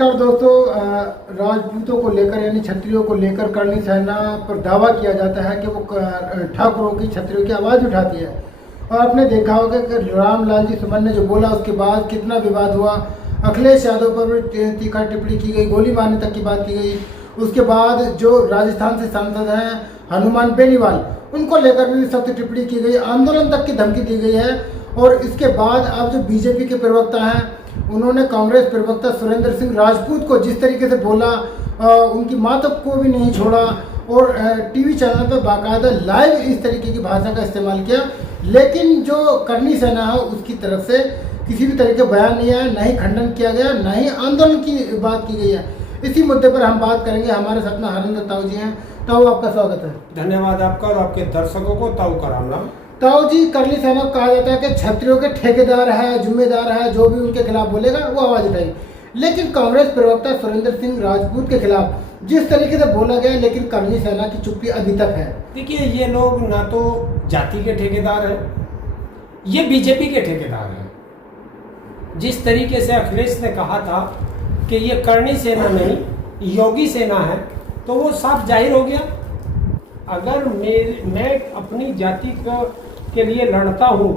नमस्कार दोस्तों। राजपूतों को लेकर यानी क्षत्रियों को लेकर करणी सेना पर दावा किया जाता है कि वो ठाकुरों की क्षत्रियों की आवाज़ उठाती है। और आपने देखा होगा कि रामलाल जी सुमन ने जो बोला उसके बाद कितना विवाद हुआ। अखिलेश यादव पर भी तीखा टिप्पणी की गई, गोली मारने तक की बात की गई। उसके बाद जो राजस्थान से सांसद हैं हनुमान बेनीवाल, उनको लेकर भी सख्त टिप्पणी की गई, आंदोलन तक की धमकी दी गई है। और इसके बाद अब जो बीजेपी के प्रवक्ता हैं उन्होंने कांग्रेस प्रवक्ता सुरेंद्र सिंह राजपूत को जिस तरीके से बोला, उनकी माँ तक को भी नहीं छोड़ा और टीवी चैनल पर बाकायदा लाइव इस तरीके की भाषा का इस्तेमाल किया। लेकिन जो करणी सेना है उसकी तरफ से किसी भी तरह के बयान नहीं आया, न ही खंडन किया गया, न ही आंदोलन की बात की गई है। इसी मुद्दे पर हम बात करेंगे। हमारे साथ में हरिंदर ताऊ जी हैं। ताऊ, आपका स्वागत है। धन्यवाद आपका और आपके दर्शकों को ताऊ का राम राम। ताऊ जी, करणी सेना को कहा जाता है कि क्षत्रियों के ठेकेदार है, जिम्मेदार है, जो भी उनके खिलाफ बोलेगा वो आवाज उठाएगी। लेकिन कांग्रेस प्रवक्ता सुरेंद्र सिंह राजपूत के खिलाफ जिस तरीके से बोला गया, लेकिन करणी सेना की चुप्पी अभी तक है। देखिए, ये लोग ना तो जाति के ठेकेदार हैं, ये बीजेपी के ठेकेदार हैं। जिस तरीके से अखिलेश ने कहा था कि ये करणी सेना नहीं योगी सेना है, तो वो साफ जाहिर हो गया। अगर मैं अपनी जाति के लिए लड़ता हूँ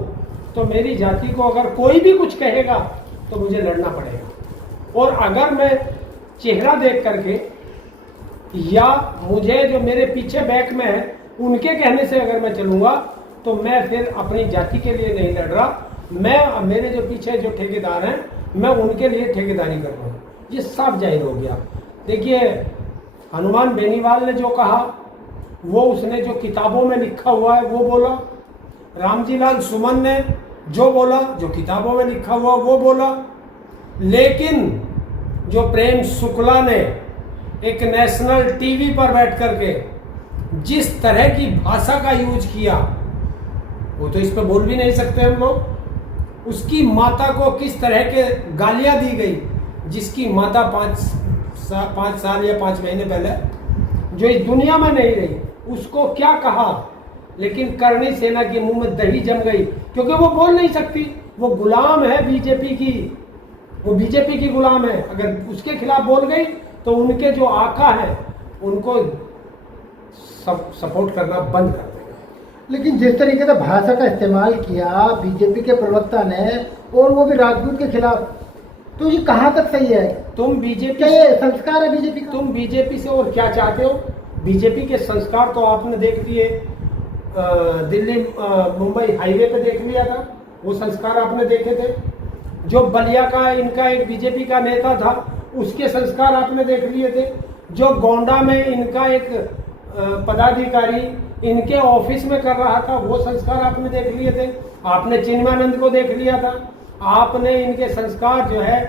तो मेरी जाति को अगर कोई भी कुछ कहेगा तो मुझे लड़ना पड़ेगा। और अगर मैं चेहरा देख करके या मुझे जो मेरे पीछे बैक में है उनके कहने से अगर मैं चलूँगा तो मैं फिर अपनी जाति के लिए नहीं लड़ रहा, मैं मेरे जो पीछे जो ठेकेदार हैं मैं उनके लिए ठेकेदारी कर रहा हूँ। ये साफ जाहिर हो गया। देखिए, हनुमान बेनीवाल ने जो कहा वो उसने जो किताबों में लिखा हुआ है वो बोला। रामजी लाल सुमन ने जो बोला, जो किताबों में लिखा हुआ वो बोला। लेकिन जो प्रेम शुक्ला ने एक नेशनल टीवी पर बैठ करके जिस तरह की भाषा का यूज किया, वो तो इस पर बोल भी नहीं सकते हम लोग। उसकी माता को किस तरह के गालियां दी गई, जिसकी माता 5 साल या 5 महीने पहले जो इस दुनिया में नहीं रही, उसको क्या कहा। लेकिन करणी सेना के मुंह में दही जम गई, क्योंकि वो बोल नहीं सकती। वो गुलाम है बीजेपी की, वो बीजेपी की गुलाम है। अगर उसके खिलाफ बोल गई तो उनके जो आका है उनको सपोर्ट करना बंद कर देगा। लेकिन जिस तरीके से भाषा का इस्तेमाल किया बीजेपी के प्रवक्ता ने, और वो भी राजपूत के खिलाफ, तो ये कहाँ तक सही है? तुम बीजेपी, क्या ये संस्कार है बीजेपी का? तुम बीजेपी से और क्या चाहते हो? बीजेपी के संस्कार तो आपने देख लिए, दिल्ली मुंबई हाईवे पे देख लिया था, वो संस्कार आपने देखे थे। जो बलिया का इनका एक बीजेपी का नेता था, उसके संस्कार आपने देख लिए थे। जो गोंडा में इनका एक पदाधिकारी इनके ऑफिस में कर रहा था, वो संस्कार आपने देख लिए थे। आपने चिन्मयानंद को देख लिया था, आपने इनके संस्कार जो है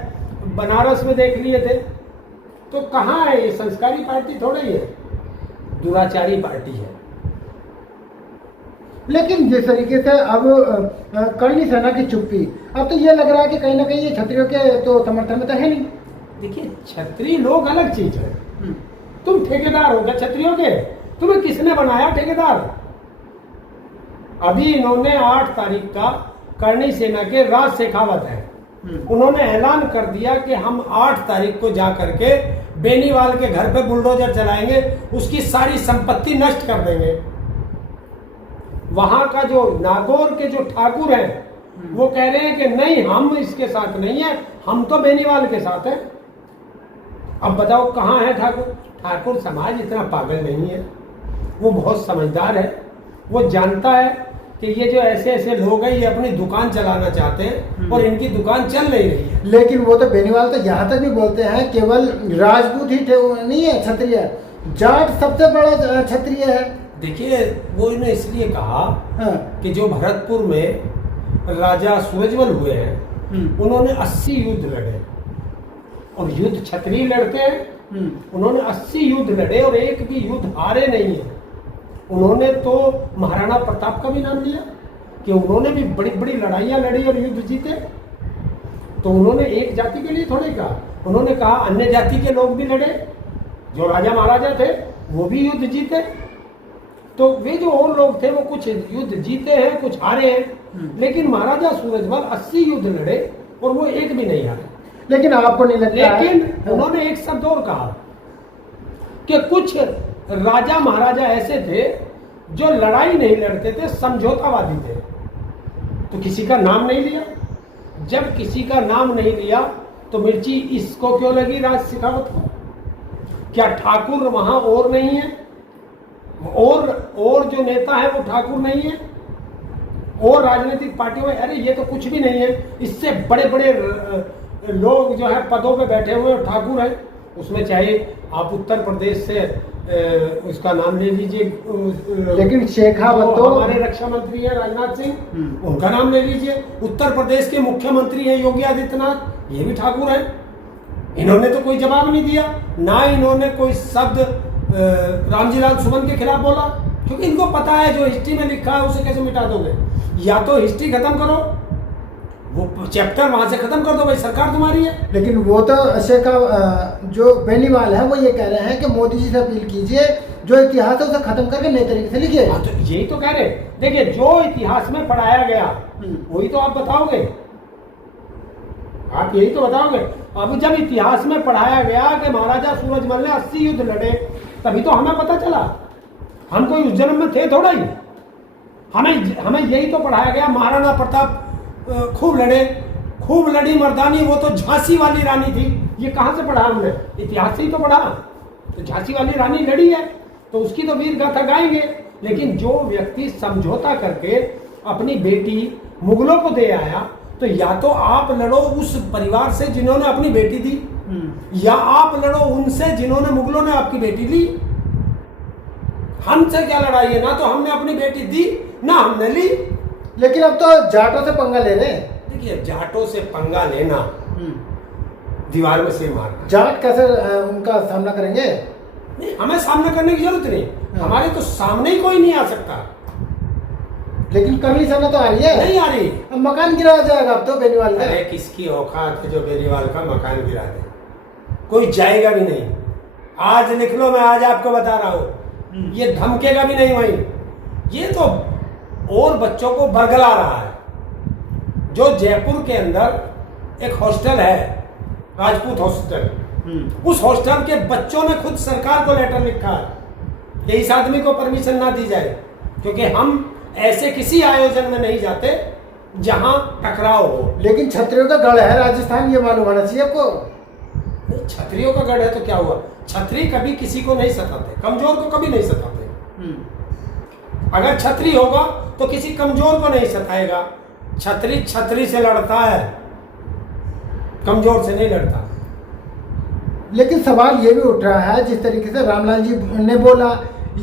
बनारस में देख लिए थे। तो कहाँ है ये? संस्कारी पार्टी थोड़ा ही है, दुराचारी पार्टी है। लेकिन जिस तरीके से अब करणी सेना की चुप्पी, अब तो ये लग रहा है कि कहीं ना कहीं ये क्षत्रियों के तो समर्थन में तो है नहीं। देखिए, क्षत्रिय लोग अलग चीज है। तुम ठेकेदार हो क्या क्षत्रियों के? तुम्हें किसने बनाया ठेकेदार? अभी इन्होंने 8 तारीख का करणी सेना के राज शेखावत है, उन्होंने ऐलान कर दिया कि हम 8 तारीख को जा करके बेनीवाल के घर पे बुलडोजर चलाएंगे, उसकी सारी संपत्ति नष्ट कर देंगे। वहां का जो नागौर के जो ठाकुर हैं वो कह रहे हैं कि नहीं, हम इसके साथ नहीं है, हम तो बेनीवाल के साथ हैं। अब बताओ कहां है ठाकुर? ठाकुर समाज इतना पागल नहीं है, वो बहुत समझदार है। वो जानता है कि ये जो ऐसे ऐसे लोग हैं ये अपनी दुकान चलाना चाहते हैं और इनकी दुकान चल नहीं रही है। लेकिन वो तो बेनीवाल तो यहाँ तक भी बोलते हैं केवल राजपूत ही नहीं है क्षत्रिय, जाट सबसे बड़ा क्षत्रिय है। देखिए, वो इन्होंने इसलिए कहा कि जो भरतपुर में राजा सूरजमल हुए हैं उन्होंने 80 युद्ध लड़े, और युद्ध क्षत्रिय लड़ते हैं। उन्होंने 80 युद्ध लड़े और एक भी युद्ध हारे नहीं है। उन्होंने तो महाराणा प्रताप का भी नाम लिया कि उन्होंने भी बड़ी बड़ी लड़ाइयाँ लड़ी और युद्ध जीते। तो उन्होंने एक जाति के लिए थोड़े कहा, उन्होंने कहा अन्य जाति के लोग भी लड़े, जो राजा महाराजा थे वो भी युद्ध जीते। तो वे जो और लोग थे वो कुछ युद्ध जीते हैं, कुछ हारे हैं, लेकिन महाराजा सूरजमल 80 युद्ध लड़े और वो एक भी नहीं हारे। लेकिन आपको नहीं लगता लेकिन है उन्होंने एक शब्द और कहा कि कुछ राजा महाराजा ऐसे थे जो लड़ाई नहीं लड़ते थे, समझौतावादी थे। तो किसी का नाम नहीं लिया। जब किसी का नाम नहीं लिया तो मिर्ची इसको क्यों लगी राज शेखावत को? क्या ठाकुर वहां और नहीं है? और जो नेता है वो ठाकुर नहीं है? और राजनीतिक पार्टियों में अरे ये तो कुछ भी नहीं है, इससे बड़े बड़े लोग जो है पदों पे बैठे हुए ठाकुर हैं। उसमें चाहे आप उत्तर प्रदेश से उसका नाम ले लीजिए, लेकिन शेखावत तो हमारे रक्षा मंत्री है राजनाथ सिंह, उनका नाम ले लीजिए। उत्तर प्रदेश के मुख्यमंत्री हैं योगी आदित्यनाथ, ये भी ठाकुर हैं। इन्होंने तो कोई जवाब नहीं दिया, ना इन्होंने कोई शब्द रामजी लाल सुमन के खिलाफ बोला, क्योंकि इनको पता है जो हिस्ट्री में लिखा है उसे कैसे मिटा दोगे। या तो हिस्ट्री खत्म करो, वो चैप्टर वहां से खत्म कर दो, भाई सरकार तुम्हारी है। लेकिन वो तो जो बेनीवाल है वो ये कह रहे हैं कि मोदी जी से अपील कीजिए, जो इतिहास है उसे खत्म करके नए तरीके से लिखिए। तो यही तो कह रहे, देखिए जो इतिहास में पढ़ाया गया वही तो आप बताओगे, आप यही तो बताओगे। अब जब इतिहास में पढ़ाया गया कि महाराजा सूरजमल ने 80 युद्ध लड़े, तभी तो हमें पता चला। हम कोई उस जन्म में थे थोड़ा ही, हमें यही तो पढ़ाया गया। महाराणा प्रताप खूब लड़े, खूब लड़ी मर्दानी, वो तो झांसी वाली रानी थी। ये कहां से पढ़ा हमने? इतिहास से ही तो पढ़ा। तो झांसी वाली रानी लड़ी है तो उसकी तो वीर गाथा गाएंगे। लेकिन जो व्यक्ति समझौता करके अपनी बेटी मुगलों को दे आया, तो या तो आप लड़ो उस परिवार से जिन्होंने अपनी बेटी दी, या आप लड़ो उनसे जिन्होंने मुगलों ने आपकी बेटी ली। हमसे क्या लड़ाई है? ना तो हमने अपनी बेटी दी ना हमने ली। लेकिन अब तो जाटों से पंगा ले रहे हैं। देखिए जाटों से पंगा लेना दीवार में सिर मारना। जाट कैसे उनका सामना करेंगे? नहीं, हमें सामना करने की जरूरत नहीं, हमारे तो सामने ही कोई नहीं आ सकता। लेकिन करनी सेना तो आ रही है। नहीं आ रही। अब मकान गिरा जाएगा अब तो बेनीवाल का। अरे किसकी औकात है जो बेनीवाल का मकान गिरा दे? कोई जाएगा भी नहीं। आज लिख लो, मैं आज आपको बता रहा हूं, ये धमकेगा भी नहीं वहीं। ये तो और बच्चों को बरगला रहा है। जो जयपुर के अंदर एक हॉस्टल है, राजपूत हॉस्टल, उस हॉस्टल के बच्चों ने खुद सरकार को लेटर लिखा है कि इस आदमी को परमिशन ना दी जाए, क्योंकि हम ऐसे किसी आयोजन में नहीं जाते जहां टकराव हो। लेकिन छत्रियों का गढ़ है राजस्थान, ये मालूम होना चाहिए आपको। छत्रियों का गढ़ है तो क्या हुआ? छत्री कभी किसी को नहीं सताते, कमजोर को कभी नहीं सताते। अगर छत्री होगा तो किसी कमजोर को नहीं सताएगा। छत्री छत्री से लड़ता है, कमजोर से नहीं लड़ता। लेकिन सवाल ये भी उठ रहा है, जिस तरीके से रामलाल जी ने बोला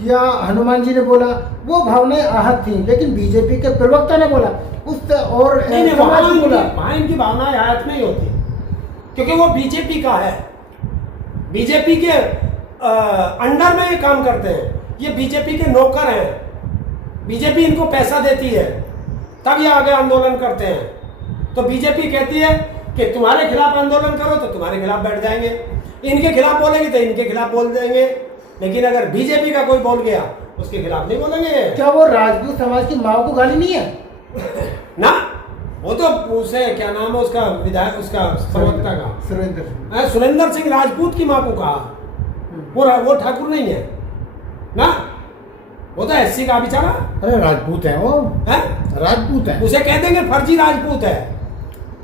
या हनुमान जी ने बोला, वो भावनाएं आहत थी, लेकिन बीजेपी के प्रवक्ता ने बोला उससे और वहां इनकी भावनाएं आहत नहीं होती, क्योंकि वो बीजेपी का है। बीजेपी के अंडर में ये काम करते हैं, ये बीजेपी के नौकर हैं। बीजेपी इनको पैसा देती है तब ये आगे आंदोलन करते हैं। तो बीजेपी कहती है कि तुम्हारे खिलाफ आंदोलन करो तो तुम्हारे खिलाफ बैठ जाएंगे, इनके खिलाफ बोलेंगे तो इनके खिलाफ बोल देंगे। लेकिन अगर बीजेपी का कोई बोल गया उसके खिलाफ नहीं बोलेंगे। क्या वो राजपूत समाज की माँ को गाली नहीं है? ना, वो तो उसे क्या नाम है उसका विधायक, उसका प्रवक्ता का सुरेंद्र सिंह राजपूत की माँ को कहा। वो ठाकुर नहीं है ना, वो तो एससी का बेचारा। अरे राजपूत है वो, है राजपूत है। उसे कह देंगे फर्जी राजपूत है,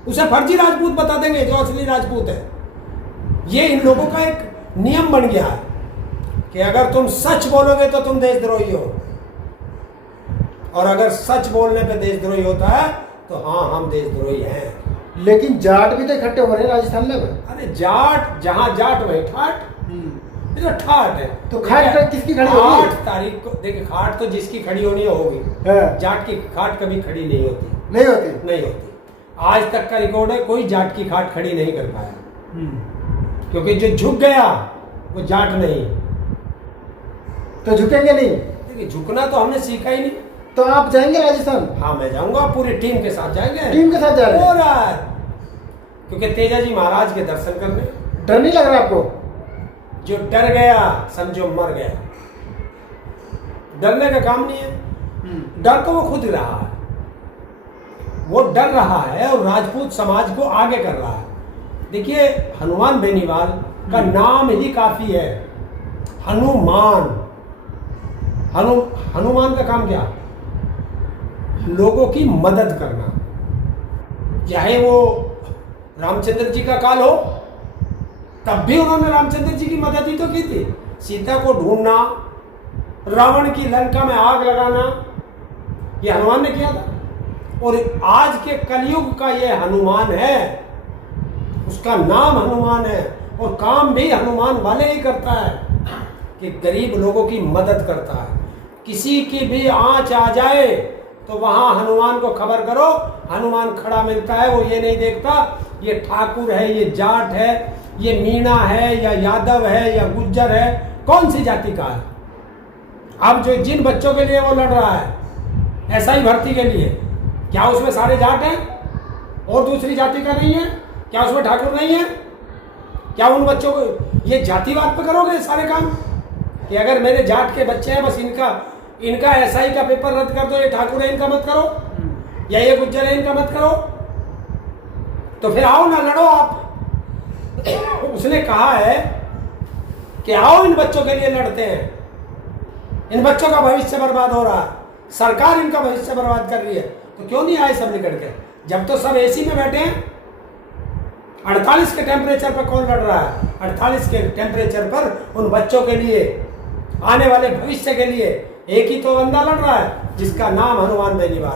उसे फर्जी राजपूत बता देंगे जो असली राजपूत है। ये इन लोगों का एक नियम बन गया है कि अगर तुम सच बोलोगे तो तुम देशद्रोही हो, और अगर सच बोलने पे देशद्रोही होता है तो हाँ हम देशद्रोही हैं। लेकिन जाट भी तो इकट्ठे हो रहे हैं राजस्थान में। अरे जाट, जहां जाट वहीं ठाट। ये तो ठाट है। तो खाट किसकी खड़ी होगी? 8 तारीख को देखिए, खाट तो जिसकी खड़ी होनी होगी, जाट की खाट कभी खड़ी नहीं होती। नहीं होती, नहीं होती। आज तक का रिकॉर्ड है, कोई जाट की खाट खड़ी नहीं कर पाया, क्योंकि जो झुक गया वो जाट नहीं। तो झुकेंगे नहीं? देखिए झुकना तो हमने सीखा ही नहीं। तो आप जाएंगे राजस्थान? हाँ मैं जाऊंगा, पूरी टीम के साथ जाएंगे। टीम के साथ जा रहे हैं? क्योंकि तेजाजी महाराज के दर्शन करने। डर नहीं लग रहा आपको? जो डर गया समझो मर गया। डरने का काम नहीं है, डर तो वो खुद ही रहा है। वो डर रहा है और राजपूत समाज को आगे कर रहा है। देखिए, हनुमान बेनीवाल का नाम ही काफी है। हनुमान, हनुमान का काम क्या? लोगों की मदद करना। चाहे वो रामचंद्र जी का काल हो, तब भी उन्होंने रामचंद्र जी की मदद ही तो की थी। सीता को ढूंढना, रावण की लंका में आग लगाना, ये हनुमान ने किया था। और आज के कलयुग का ये हनुमान है, उसका नाम हनुमान है, और काम भी हनुमान वाले ही करता है कि गरीब लोगों की मदद करता है। किसी की भी आंच आ जाए तो वहां हनुमान को खबर करो, हनुमान खड़ा मिलता है। वो ये नहीं देखता ये ठाकुर है, ये जाट है, ये मीणा है, या यादव है, या गुज्जर है, कौन सी जाति का है। अब जो जिन बच्चों के लिए वो लड़ रहा है SI भर्ती के लिए, क्या उसमें सारे जाट हैं और दूसरी जाति का नहीं है? क्या उसमें ठाकुर नहीं है? क्या उन बच्चों को ये जातिवाद पे करोगे सारे काम कि अगर मेरे जाट के बच्चे हैं बस इनका SI का पेपर रद्द कर दो, ये ठाकुर है इनका मत करो, या ये गुज्जर है इनका मत करो? तो फिर आओ ना, लड़ो आप। उसने कहा है कि आओ इन बच्चों के लिए लड़ते हैं, इन बच्चों का भविष्य बर्बाद हो रहा है, सरकार इनका भविष्य बर्बाद कर रही है, तो क्यों नहीं आए सब निकल के? जब तो सब AC में बैठे हैं। 48 के टेम्परेचर पर कौन लड़ रहा है? 48 के टेम्परेचर पर उन बच्चों के लिए, आने वाले भविष्य के लिए एक ही तो बंदा लड़ रहा है, जिसका नाम हनुमान बेनीवाल।